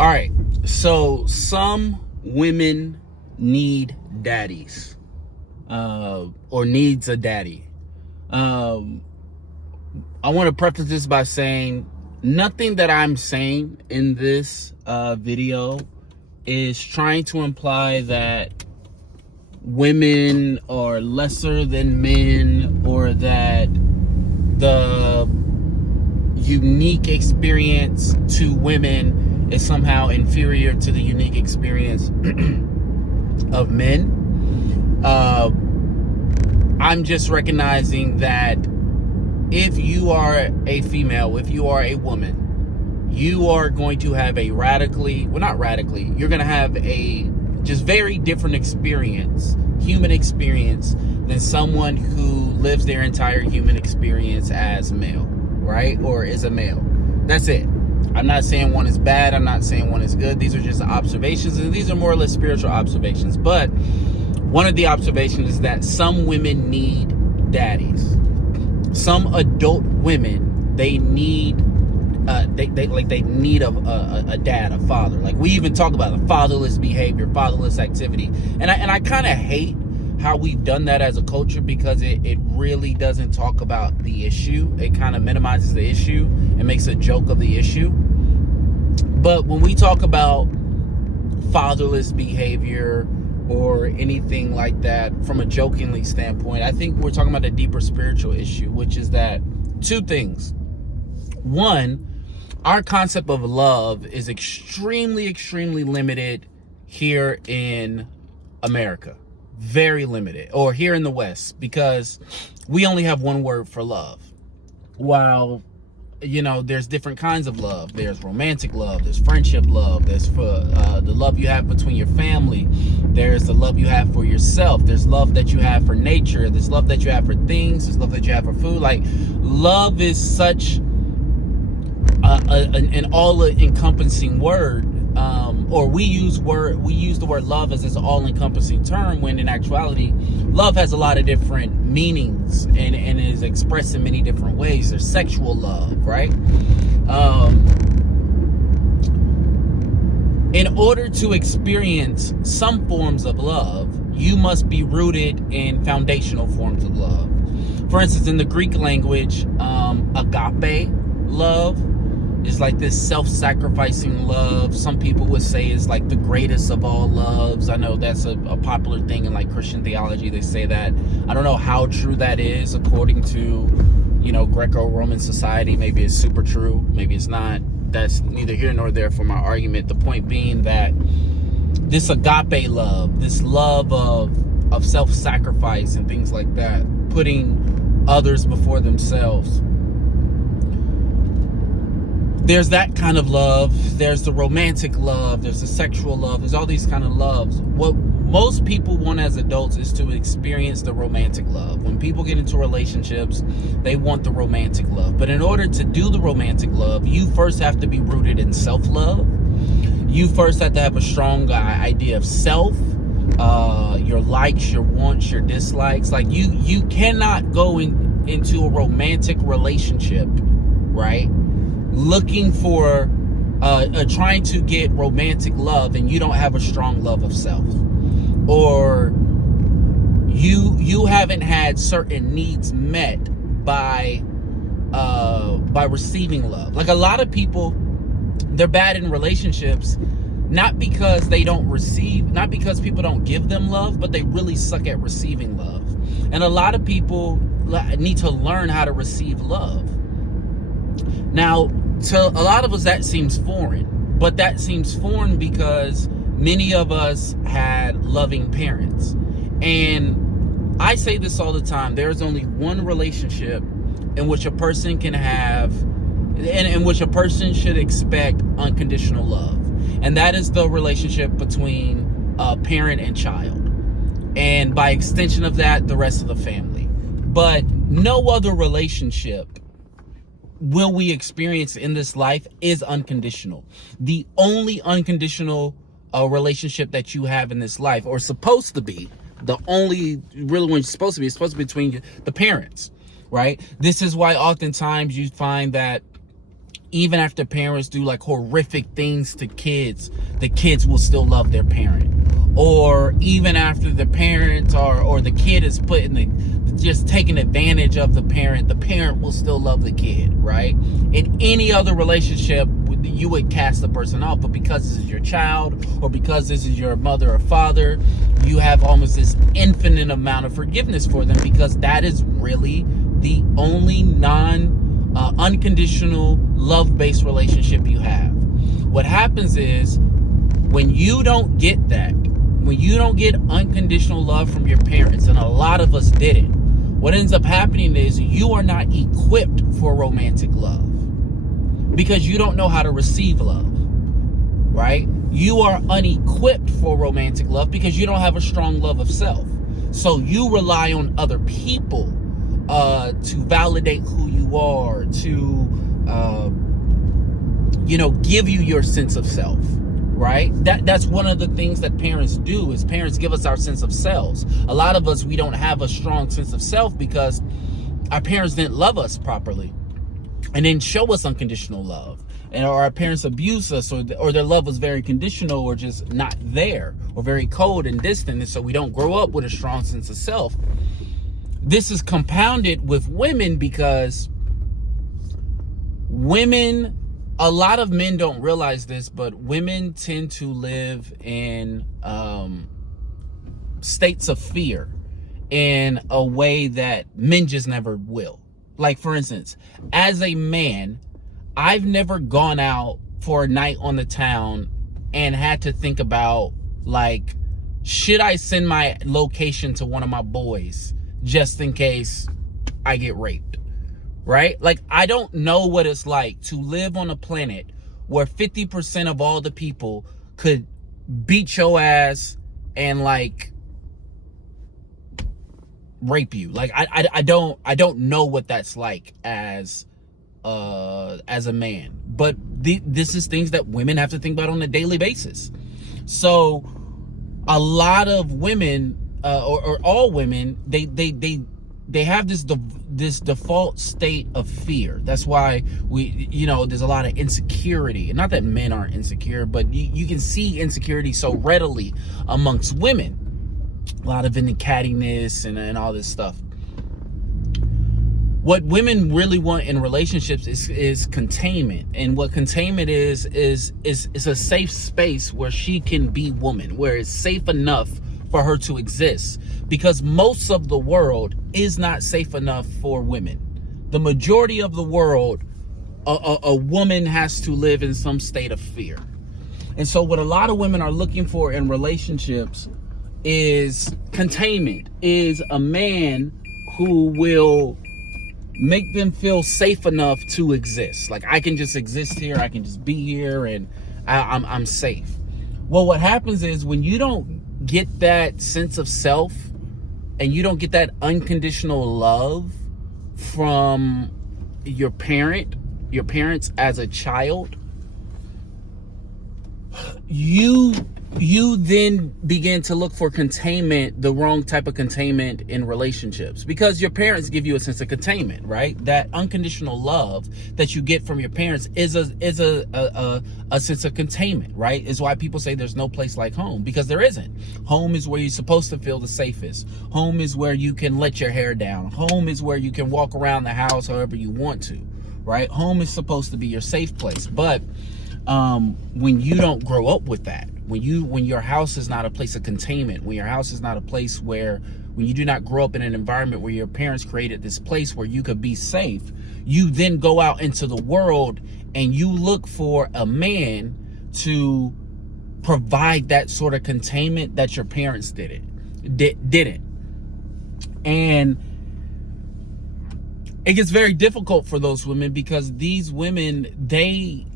All right, so some women need daddies, or needs a daddy. I want to preface this by saying nothing that I'm saying in this video is trying to imply that women are lesser than men, or that the unique experience to women is somehow inferior to the unique experience of men. I'm just recognizing that if you are a female, if you are a woman, you are going to have a you're going to have a just very different experience, human experience, than someone who lives their entire human experience as male, right? Or is a male. That's it. I'm not saying one is bad. I'm not saying one is good. These are just observations, and these are more or less spiritual observations. But one of the observations is that some women need daddies. Some adult women, they need they need a dad, a father. Like, we even talk about the fatherless behavior, fatherless activity, and I kind of hate how we've done that as a culture, because it really doesn't talk about the issue. It kind of minimizes the issue and makes a joke of the issue. But when we talk about fatherless behavior or anything like that from a jokingly standpoint, I think we're talking about a deeper spiritual issue, which is that two things. One, our concept of love is extremely, extremely limited here in America. Very limited. Or here in the West, because we only have one word for love. While, there's different kinds of love. There's romantic love. There's friendship love. There's the love you have between your family. There's the love you have for yourself. There's love that you have for nature. There's love that you have for things. There's love that you have for food. Like, love is such an all-encompassing word, or we use the word love as this all-encompassing term, when in actuality, love has a lot of different meanings and is expressed in many different ways. There's sexual love, right? In order to experience some forms of love, you must be rooted in foundational forms of love. For instance, in the Greek language, agape love is like this self-sacrificing love. Some people would say it's like the greatest of all loves. I know that's a popular thing in like Christian theology. They say that. I don't know how true that is according to, Greco-Roman society. Maybe it's super true. Maybe it's not. That's neither here nor there for my argument. The point being that this agape love, this love of self-sacrifice and things like that, putting others before themselves, there's that kind of love. There's the romantic love. There's the sexual love. There's all these kind of loves. What most people want as adults is to experience the romantic love. When people get into relationships, they want the romantic love. But in order to do the romantic love, you first have to be rooted in self-love. You first have to have a strong idea of self, your likes, your wants, your dislikes. Like, you cannot go into a romantic relationship, right, looking for trying to get romantic love, and you don't have a strong love of self, or you haven't had certain needs met by receiving love. Like, a lot of people, they're bad in relationships not because they don't receive, not because people don't give them love, but they really suck at receiving love. And a lot of people need to learn how to receive love. Now, to a lot of us, that seems foreign, but that seems foreign because many of us had loving parents. And I say this all the time: there's only one relationship in which a person can have, and in which a person should expect unconditional love. And that is the relationship between parent and child. And by extension of that, the rest of the family. But no other relationship will we experience in this life is unconditional. The only unconditional relationship that you have in this life, or supposed to be, the only really one it's supposed to be between the parents, right? This is why oftentimes you find that even after parents do like horrific things to kids, the kids will still love their parent. Or even after the parent or the kid is put in the, just taking advantage of the parent will still love the kid, right? In any other relationship, you would cast the person off, but because this is your child, or because this is your mother or father, you have almost this infinite amount of forgiveness for them, because that is really the only unconditional love-based relationship you have. What happens is, when you don't get that, when you don't get unconditional love from your parents, and a lot of us didn't, what ends up happening is you are not equipped for romantic love, because you don't know how to receive love, right? You are unequipped for romantic love because you don't have a strong love of self. So you rely on other people to validate who you are, to give you your sense of self, right? That's one of the things that parents do, is parents give us our sense of selves. A lot of us, we don't have a strong sense of self because our parents didn't love us properly and didn't show us unconditional love, and or our parents abused us, or their love was very conditional, or just not there, or very cold and distant, and so we don't grow up with a strong sense of self. This is compounded with women, because women, a lot of men don't realize this, but women tend to live in states of fear in a way that men just never will. Like, for instance, as a man, I've never gone out for a night on the town and had to think about, like, should I send my location to one of my boys just in case I get raped, right? Like, I don't know what it's like to live on a planet where 50% of all the people could beat your ass and, like, rape you. Like, I don't know what that's like as a man, but this is things that women have to think about on a daily basis. So a lot of women, or all women, they have this default state of fear. That's why there's a lot of insecurity. And not that men aren't insecure, but you can see insecurity so readily amongst women. A lot of cattiness and all this stuff. What women really want in relationships is containment. And what containment is a safe space where she can be woman, where it's safe enough for her to exist. Because most of the world is not safe enough for women. The majority of the world, a woman has to live in some state of fear. And so what a lot of women are looking for in relationships is containment, is a man who will make them feel safe enough to exist. Like, I can just exist here, I can just be here, and I'm safe. Well, what happens is, when you don't get that sense of self, and you don't get that unconditional love from your parents as a child, you then begin to look for containment, the wrong type of containment in relationships, because your parents give you a sense of containment, right? That unconditional love that you get from your parents is a sense of containment, right? Is why people say there's no place like home, because there isn't. Home is where you're supposed to feel the safest. Home is where you can let your hair down. Home is where you can walk around the house however you want to, right? Home is supposed to be your safe place. But when you don't grow up with that, when your house is not a place of containment, when your house is not a place when you do not grow up in an environment where your parents created this place where you could be safe, you then go out into the world and you look for a man to provide that sort of containment that your parents didn't. And it gets very difficult for those women, because these women, they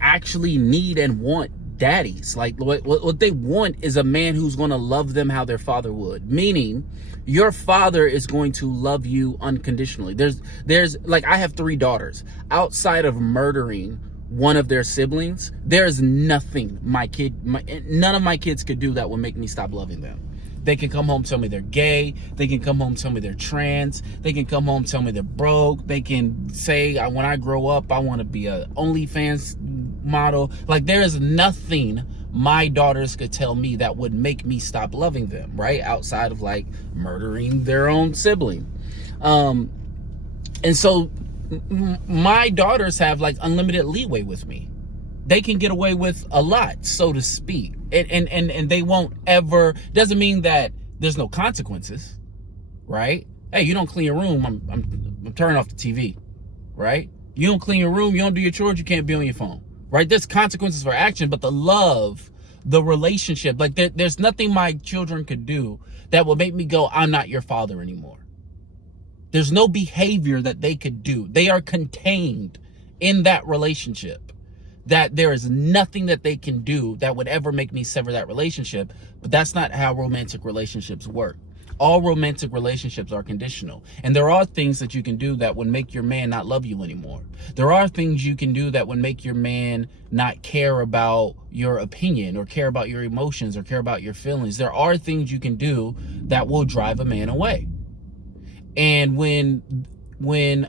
actually need and want daddies. Like, what they want is a man who's going to love them how their father would. Meaning, your father is going to love you unconditionally. There's like, I have 3 daughters. Outside of murdering one of their siblings, there's nothing none of my kids could do that will make me stop loving them. They can come home, tell me they're gay. They can come home, tell me they're trans. They can come home, tell me they're broke. They can say, when I grow up, I want to be a OnlyFans model. Like, there is nothing my daughters could tell me that would make me stop loving them, right? Outside of like murdering their own sibling. And so my daughters have like unlimited leeway with me. They can get away with a lot, so to speak. And they won't ever, doesn't mean that there's no consequences, right? Hey, you don't clean your room, I'm turning off the TV, right? You don't clean your room, you don't do your chores, you can't be on your phone, right? There's consequences for action, but the love, the relationship, like there's nothing my children could do that will make me go, I'm not your father anymore. There's no behavior that they could do. They are contained in that relationship, that there is nothing that they can do that would ever make me sever that relationship. But that's not how romantic relationships work. All romantic relationships are conditional. And there are things that you can do that would make your man not love you anymore. There are things you can do that would make your man not care about your opinion or care about your emotions or care about your feelings. There are things you can do that will drive a man away. And when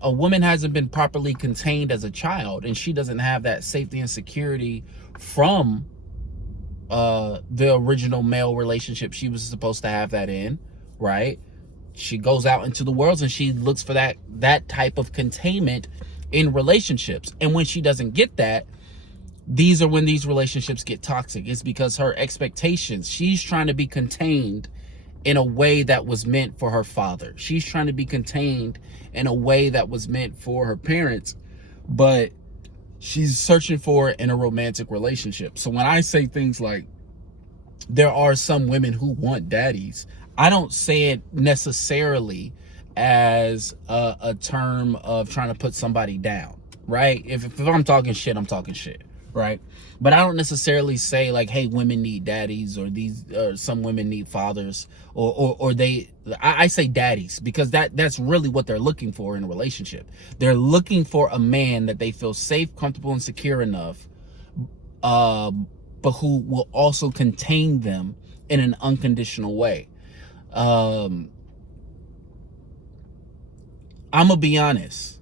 a woman hasn't been properly contained as a child and she doesn't have that safety and security from the original male relationship she was supposed to have that in, right? She goes out into the world and she looks for that type of containment in relationships. And when she doesn't get that, these are when these relationships get toxic. It's because her expectations, she's trying to be contained in a way that was meant for her father. She's trying to be contained in a way that was meant for her parents, but she's searching for it in a romantic relationship. So when I say things like, there are some women who want daddies, I don't say it necessarily as a term of trying to put somebody down, right? If I'm talking shit, I'm talking shit, right? But I don't necessarily say like, hey, women need daddies, or some women need fathers, or I say daddies because that's really what they're looking for in a relationship. They're looking for a man that they feel safe, comfortable, and secure enough, but who will also contain them in an unconditional way. I'm gonna be honest.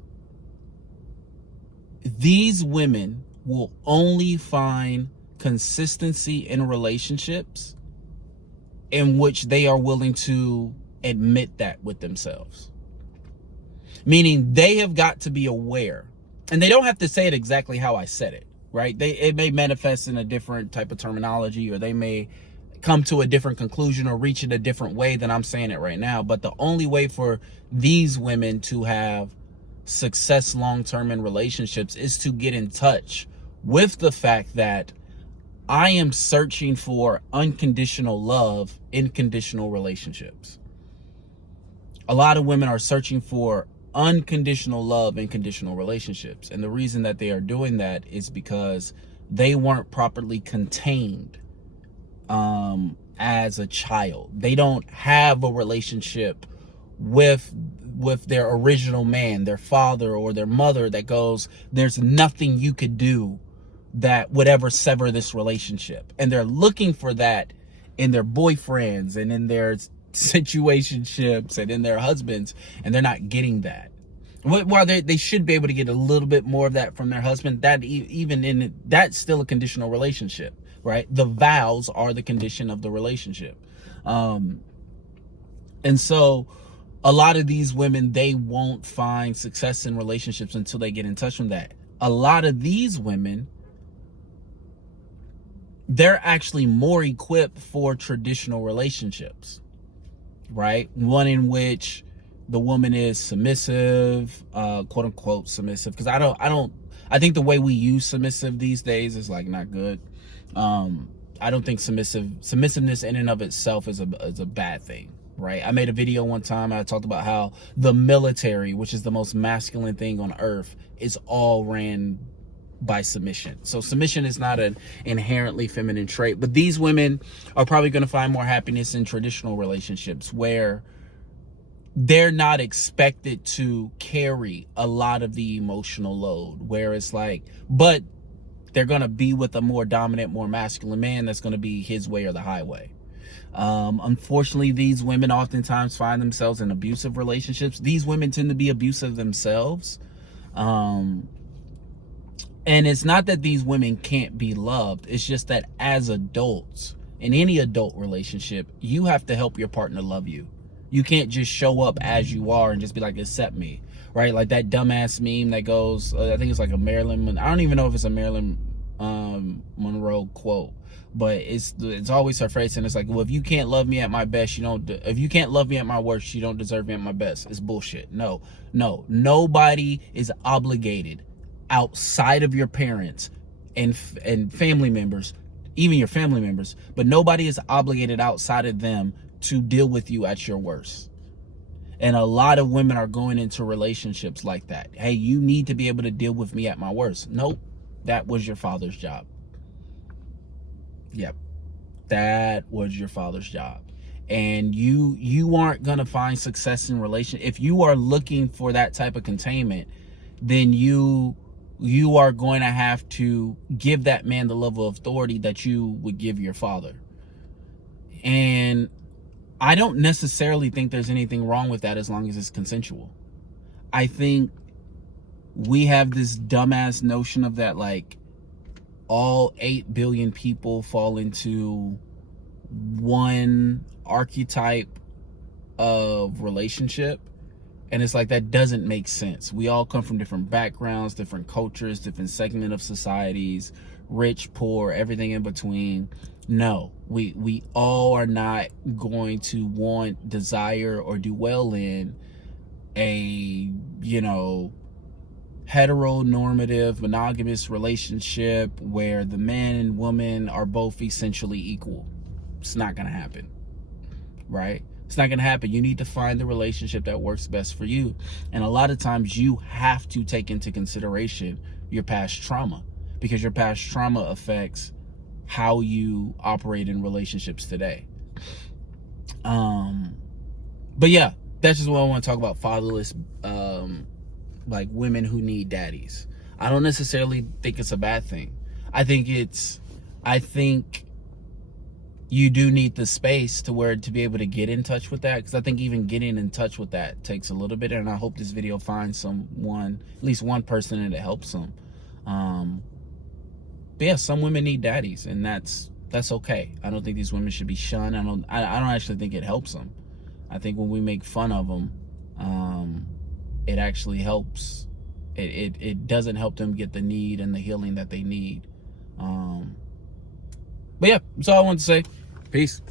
These women will only find consistency in relationships in which they are willing to admit that with themselves. Meaning they have got to be aware, and they don't have to say it exactly how I said it, right? It may manifest in a different type of terminology, or they may come to a different conclusion or reach it a different way than I'm saying it right now. But the only way for these women to have success long-term in relationships is to get in touch with the fact that I am searching for unconditional love in conditional relationships. A lot of women are searching for unconditional love in conditional relationships. And the reason that they are doing that is because they weren't properly contained as a child. They don't have a relationship with their original man, their father or their mother, that goes, there's nothing you could do that would ever sever this relationship. And they're looking for that in their boyfriends and in their situationships and in their husbands, and they're not getting that. While they should be able to get a little bit more of that from their husband, that even in that's still a conditional relationship, right? The vows are the condition of the relationship. And so a lot of these women, they won't find success in relationships until they get in touch with that. A lot of these women, they're actually more equipped for traditional relationships, right? One in which the woman is submissive, quote unquote submissive. Because I think the way we use submissive these days is like not good. I don't think submissiveness in and of itself is a bad thing, right? I made a video one time, I talked about how the military, which is the most masculine thing on earth, is all ran by submission. So submission is not an inherently feminine trait, but these women are probably going to find more happiness in traditional relationships where they're not expected to carry a lot of the emotional load, where it's like, but they're going to be with a more dominant, more masculine man that's going to be his way or the highway. Unfortunately, these women oftentimes find themselves in abusive relationships. These women tend to be abusive themselves. And it's not that these women can't be loved. It's just that as adults, in any adult relationship, you have to help your partner love you. You can't just show up as you are and just be like, accept me, right? Like that dumbass meme that goes, I think it's like a I don't even know if it's a Marilyn Monroe quote, but it's always her phrase, and it's like, well, if you can't love me at my best, if you can't love me at my worst, you don't deserve me at my best. It's bullshit. No, nobody is obligated outside of your parents and family members, even your family members, but nobody is obligated outside of them to deal with you at your worst. And a lot of women are going into relationships like that. Hey, you need to be able to deal with me at my worst. Nope, that was your father's job. Yep, that was your father's job. And you aren't gonna find success in relation. If you are looking for that type of containment, then you are going to have to give that man the level of authority that you would give your father. And I don't necessarily think there's anything wrong with that as long as it's consensual. I think we have this dumbass notion of that, like, all 8 billion people fall into one archetype of relationship. And it's like, that doesn't make sense. We all come from different backgrounds, different cultures, different segment of societies, rich, poor, everything in between. No, we all are not going to want, desire, or do well in a, heteronormative, monogamous relationship where the man and woman are both essentially equal. It's not going to happen, right? It's not going to happen. You need to find the relationship that works best for you. And a lot of times you have to take into consideration your past trauma, because your past trauma affects how you operate in relationships today. But yeah, that's just what I want to talk about. Fatherless, like women who need daddies. I don't necessarily think it's a bad thing. I think you do need the space to be able to get in touch with that, because I think even getting in touch with that takes a little bit, and I hope this video finds someone, at least one person, and it helps them. But yeah, some women need daddies, and that's okay. I don't think these women should be shunned. I don't actually think it helps them. I think when we make fun of them, it actually helps. It doesn't help them get the need and the healing that they need. But yeah, that's all I want to say. Peace.